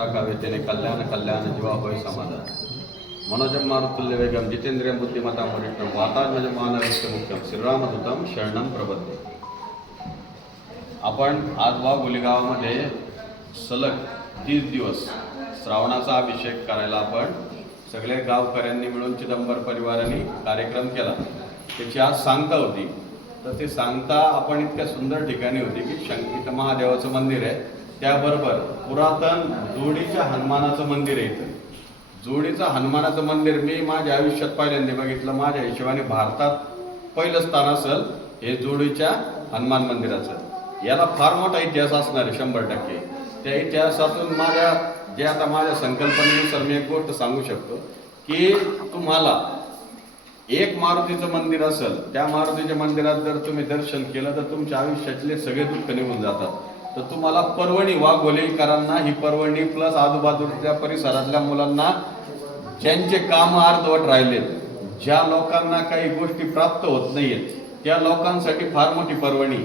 टाकावे त्याने कल्याण कल्याण जीवा होय समाधान मनोजम मारुतुल्य वेगम जितेंद्रिय बुद्धिमता वरिष्ठम वातात्मज मानविष्ट मुख्यम शरणम प्रबद्ध आपण आज वा सलग तीस दिवस श्रावणाचा अभिषेक करायला आपण सगळे गावकऱ्यांनी मिळून चिदंबर परिवाराने कार्यक्रम केला त्याची आज सांगता होती तर ते सांगता आपण इतक्या सुंदर ठिकाणी होती की शंकित महादेवाचं मंदिर आहे त्याबरोबर पुरातन जोडीच्या हनुमानाचं मंदिर आहे इथं. जोडीचं हनुमानाचं मंदिर मी माझ्या आयुष्यात पहिल्यांदा बघितलं. माझ्या हिशोबाने भारतात पहिलं स्थान असेल हे जोडीच्या हनुमान मंदिराचं. याला फार मोठा इतिहास असणार आहे शंभर टक्के. त्या इतिहासातून माझ्या जे आता माझ्या संकल्पनेनुसार मी एक गोष्ट सांगू शकतो की तुम्हाला एक मारुतीचं मंदिर असेल त्या मारुतीच्या मंदिरात जर तुम्ही दर्शन केलं तर तुमच्या आयुष्यातले सगळे दुःख निघून जातात. तर तुम्हाला पर्वणी वाघोलेकरांना ही पर्वणी प्लस आजूबाजूच्या परिसरातल्या मुलांना ज्यांचे काम अर्धवट राहिलेत ज्या लोकांना काही गोष्टी प्राप्त होत नाहीयेत त्या लोकांसाठी फार मोठी पर्वणी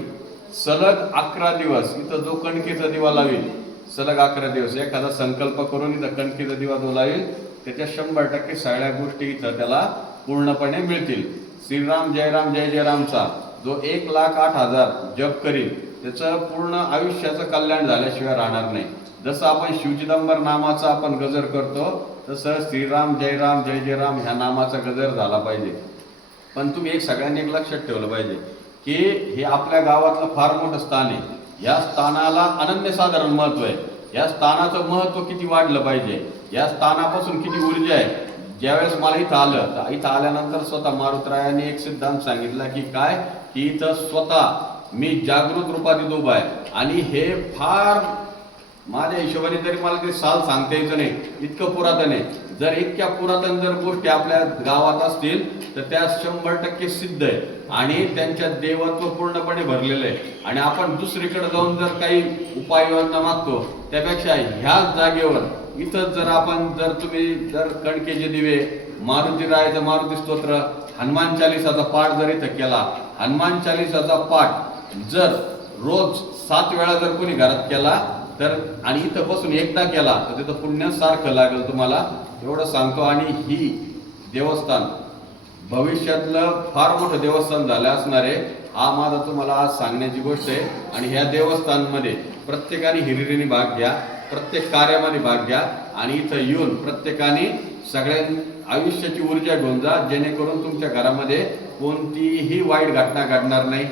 सलग अकरा दिवस इथं जो कणकेचा दिवा लावेल सलग अकरा दिवस एखादा संकल्प करून इथं कणकेचा दिवा जो लावेल त्याच्या शंभर टक्के सगळ्या गोष्टी इथं त्याला पूर्णपणे मिळतील. श्रीराम जयराम जय जयरामचा जो एक लाख आठ हजार जप करील त्याचं पूर्ण आयुष्याचं कल्याण झाल्याशिवाय राहणार नाही. जसं आपण शिवचिदंबर नामाचा आपण गजर करतो तसं श्रीराम जयराम जय जय राम ह्या नामाचा गजर झाला पाहिजे. पण तुम्ही एक सगळ्यांनी एक लक्षात ठेवलं पाहिजे की हे आपल्या गावातलं फार मोठं स्थान आहे. या स्थानाला अनन्यसाधारण महत्त्व आहे. या स्थानाचं महत्त्व किती वाढलं पाहिजे? या स्थानापासून किती ऊर्जा आहे? ज्यावेळेस मला इथं आलं तर इथं आल्यानंतर स्वतः मारुतरायाने एक सिद्धांत सांगितला की काय? की इथं स्वतः मी जागृत रूपात इथं उभा आहे. आणि हे फार माझ्या हिशोबाने तरी मला ते साल सांगता यायचं नाही. इतकं पुरातन आहे. जर इतक्या पुरातन जर गोष्टी आपल्या गावात असतील तर त्या शंभर टक्के सिद्ध आहे. आणि त्यांच्या देवत्व पूर्णपणे भरलेलं आहे. आणि आपण दुसरीकडे जाऊन जर काही उपाययोजना मागतो त्यापेक्षा ह्याच जागेवर इथं जर आपण जर तुम्ही जर कणकेचे दिवे मारुती रायाचं मारुती स्तोत्र हनुमान चालिसाचा पाठ जर इथं केला हनुमान चालिसाचा पाठ जर रोज सात वेळा जर कोणी घरात केला तर आणि इथं बसून एकदा केला तर तिथं पुण्य सारखं लागेल तुम्हाला. एवढं सांगतो आणि ही देवस्थान भविष्यातलं फार मोठं देवस्थान झालं असणार आहे. हा माझा तुम्हाला आज सांगण्याची गोष्ट आहे. आणि ह्या देवस्थानमध्ये प्रत्येकाने हिरिरीने भाग घ्या. प्रत्येक कार्यामध्ये भाग घ्या आणि इथं येऊन प्रत्येकाने सगळ्यां आयुष्याची ऊर्जा घेऊन जा जेणेकरून तुमच्या घरामध्ये कोणतीही वाईट घटना घडणार नाही.